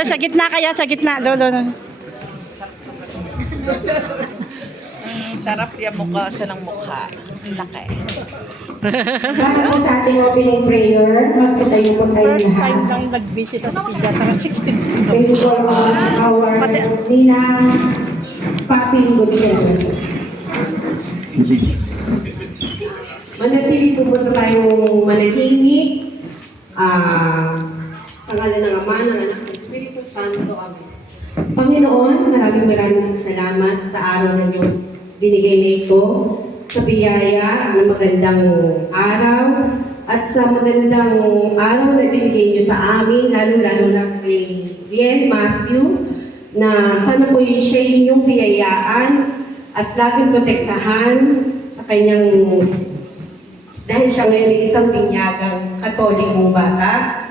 Sa gitna kaya, sa gitna. Doon. Sarap yung mukha sa ng mukha. Laki. Para po sa ating opening prayer, magsitayo po tayo First lahat. time lang nag-visit ako sa Tara 16. Praise for our Nina Papi Gutierrez. Manatili po tayong manahimik sa ngalan ng Ama, ng Anak, ng Espiritu Santo. Amen. Panginoon, maraming salamat sa araw na iyong binigay na ito, sa biyaya ng magandang araw, at sa magandang araw na binigay niyo sa amin, lalo-lalo na kay Bien Matthew, na sana po siya inyong biyayaan at laging protektahan sa kanyang, dahil siya ngayon ay isang binyagang katolikong bata.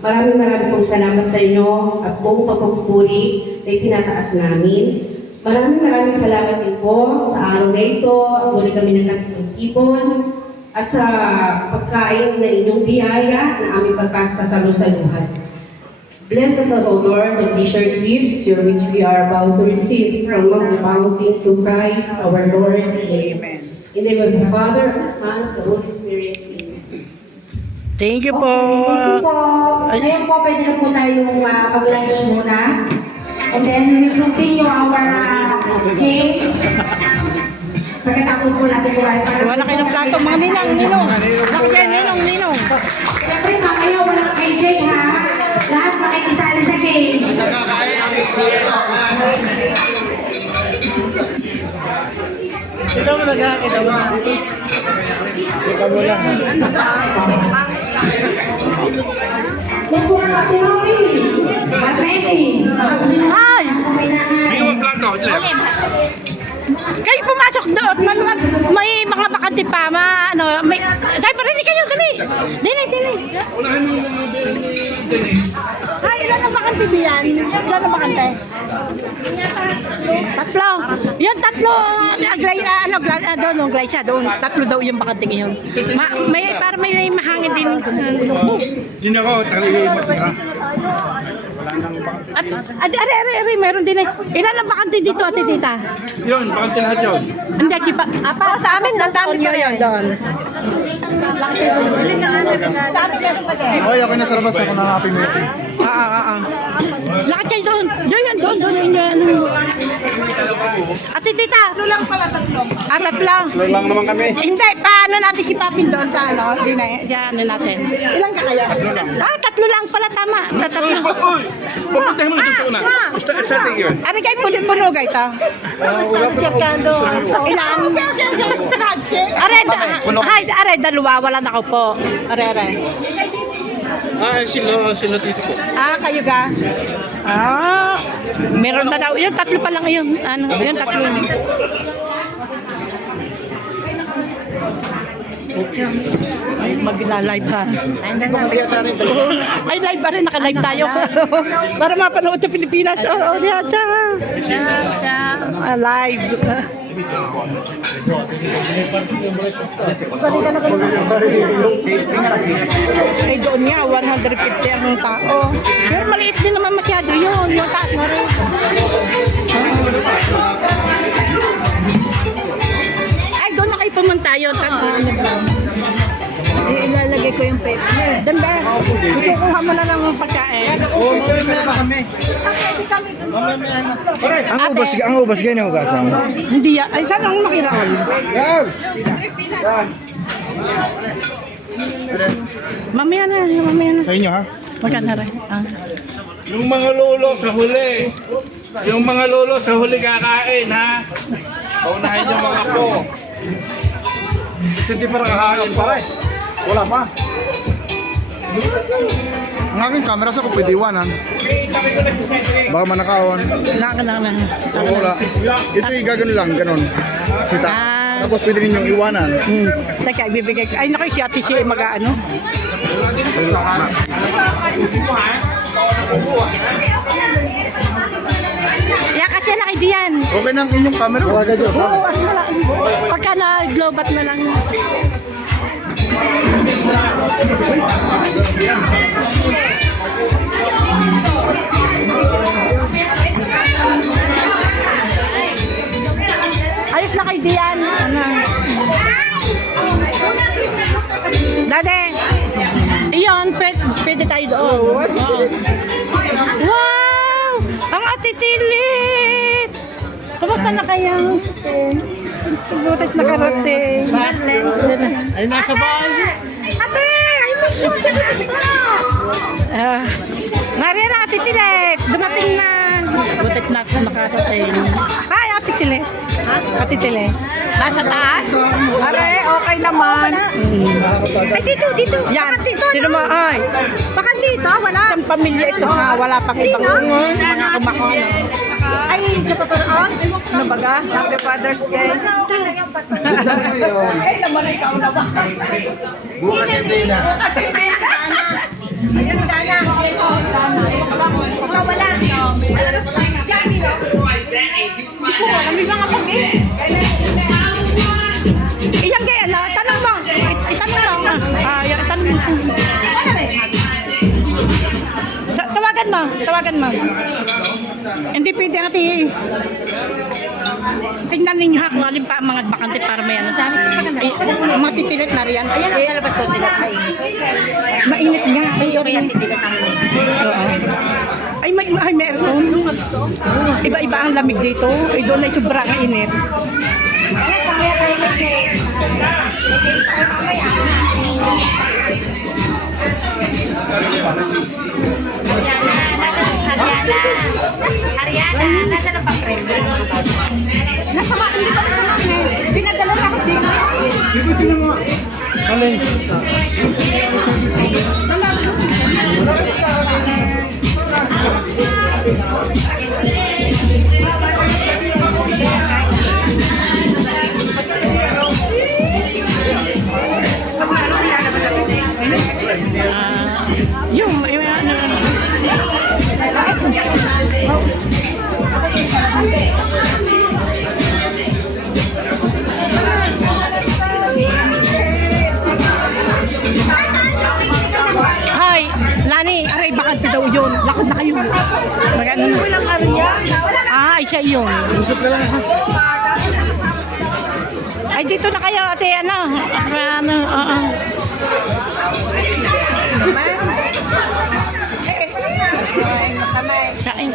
Maraming pong salamat sa inyo at buong pagpupuri na itinataas namin. Maraming salamat din po sa araw na ito at muli kami nagkatipon at sa pagkain na inyong biyaya na aming pagkasasalusaluhan. Bless us, O Lord, the shared gifts which we are about to receive from the fountain through Christ our Lord. Amen. In the name of the Father, of the Son, of the Holy Spirit. Amen. Thank you po. Thank you po. Ngayon po, pwede na po tayong mag-lunch muna. And then we will continue our games. Pagkatapos po natin kumain. Wala kayo ng plato, mga ninong. Bakit ninong? Siyempre, mamaya walang KJ ha. Lahat makikisali sa games. Ikaw mo nagkakita mo. Ikaw mo lang. Yan po ang ating Mami. Ready. Ay! Kayo pumasok doon. May mga bakante pa. Tayo pa rin kayo. Dali. Ay, ilan ang bakante diyan? Ilan ang bakante? Tatlo. Yung tatlo. Doon. Gleisya doon. Tatlo daw yung bakante ngayon. Para may mahangin din. Hindi na ako. Talagang matira. At meron din. Ilan ang bakante dito, ate tita? Yun, bakit lahat yun? Hindi, sa amin, ang dami pa rin doon. Sa amin meron pa din. Okay, ako nasa labas ako nangapin mo. Lakad kayo doon. Doon. Ate tita. Ano lang pala, tatlo. Tatlo. Tuloy lang naman kami. Hindi, paano natin si Papin doon sa natin. Ilan ka kaya? Tatlo lang pala, tama. Tatlo. Papuntahin mo na doon sa una. Starting yun. Ari kayo puno guys, ha? Ilan? Are, dalawa. Wala na ako po. Are. Sila dito po. Kayo ga? Meron na daw. Yung tatlo pa lang yun. Yung tatlo. Ay, magla-live ha. Ay, live pa rin. Naka-live tayo. Para mapanood sa Pilipinas. Oo, diyan. Alive. Eh doon nga, 150 ang tao. Pero maliit din naman masyado yun. Yung taas na rin. Ay, doon na kayo pumunta yun. Ilalagay ko yung pet. Doon ba? Ikukuha mo na ng pagkain. Ang ubas ganyan hugasan. Hindi yan. Ay, saan ang makiraan? Mamaya na. Sa inyo ha? Magkano rin. Yung mga lolo sa huli. Yung mga lolo sa huli kakain, ha? Paunahin yung mga ko. Hindi pa nakakain pa eh. Wala pa. Ang aking camera sa ko pwede iwanan. Baka manakawan. Nakakalang. Wala. Ito gagano lang, ganon. Sita. Tapos pwede ninyong iwanan. Teka, ibibigay ko. Ay, naku, si ate siya mag-ano. Ya, kasi laki diyan. Okay na ang inyong camera. Wala ka dyan. Oo, at malaki. Pagka na-globat na lang. Ayos na kayo diyan. Ano? Dade, iyon, pwede tayo doon. Wow! Ang atitilit! Kumusta na kayo? Sigurit na karating. Ay, nasa bahay. Ate! I miss you! Nariyan na Ate Tilet! Dumating na! Butit na nakarating. Hi Ate Tilet! Ate Tilet! Nasa taas? Are, okay naman. Ay dito! Yan! Sino mo? Ay! Baka dito, wala. Isang pamilya ito nga, wala pang ibang mga kumakain. Ay, sa totoo? Ano baga? Happy Father's Day. Ay, naman ikaw na ba? Bukas hindi na. Bukas hindi na. Ayan si Dana. Ikaw wala. Jackie, no? Kami mga pag-i. Iyang kaya na, tanong mo. Itanong mo. Yung itanong mo. Tawagan mo. Hindi pwede ate. Tingnan ninyo ha kung alin pa ang mga bakante para may ano. Mga titilit na riyan. Ayan, sa labas daw sila. Mainit nga. Oo. Ay, may aircon. Iba-iba ang lamig dito. Ay, doon ay sobrang init. Ariana, nasa na pa-friend? Nasa ba? Hindi pa nasa mga. Pinadala na ako dito. Alin? Yung, Hi, Lani, aray bakante daw yun. Lakad na kayo. Magano na. Walang Aria. Ay, siya yun. Usap ka lang ha. Ay, dito na kayo, ate, ano? Oo. Kain.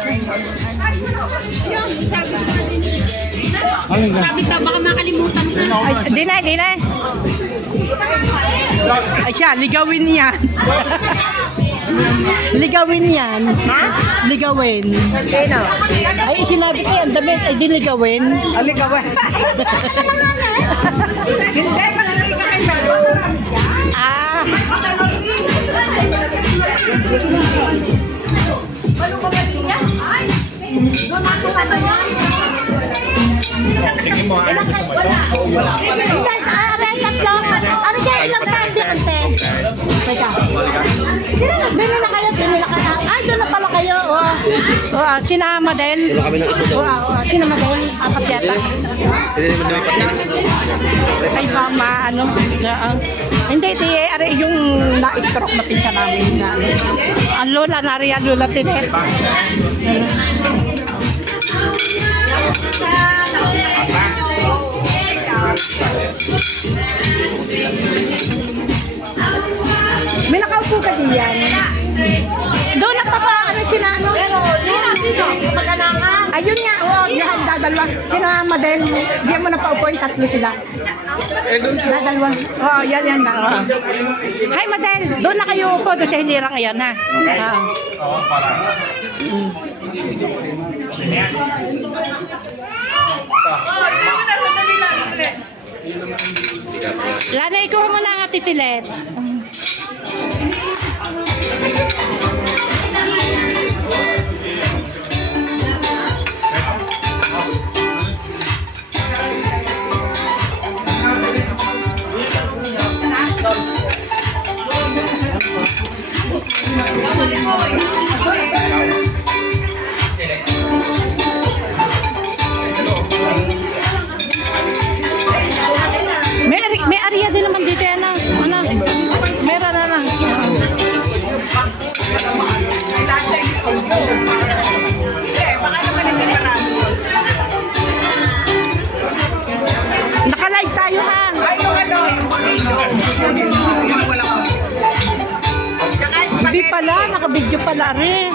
Alin ka? Sabi daw, baka makalimutan ko. Ay, dinay. Ay, siya, ligawin yan. Ligawin yan. Ha? Ligawin. Sino? Ay, sinabi ko yan, damit, ay dinigawin. Aligawan. Hindi, pag-ibig ka kayo. Ah. Ano ba ba niya? Ay! Lumakuha na yan. Tingin mo, ano gusto mo ito? Guys, aray, tatlo. Ano siya? ilang taon di konti? Teka. Sino nagbili na kayo? Pinila ka na? Ay, doon na pala kayo. Sinama din. Doon kami ng isa doon. Sinama din. Apat yata. Ay, mama, ano? Hindi, ari yung na-stroke na pinsa namin. Ang lola, nariyan lola tinet. May nakaupo ka diyan. Doon na pa ano sinano? Sino? Pagkananga? Ayun nga, yan, dadalwa. Sinama din. Diyan mo na paupuin, tatlo sila. Dadalwa. Yan na. Hi, Madel. Doon na kayo upo. Doon sa hilirang ayan, ha? Oo, para. Lanay ko mo na nga titilet. May area din naman dito yan. Ano? Meron na lang. Naka-live tayo ha. Hindi pala, naka-video pala rin.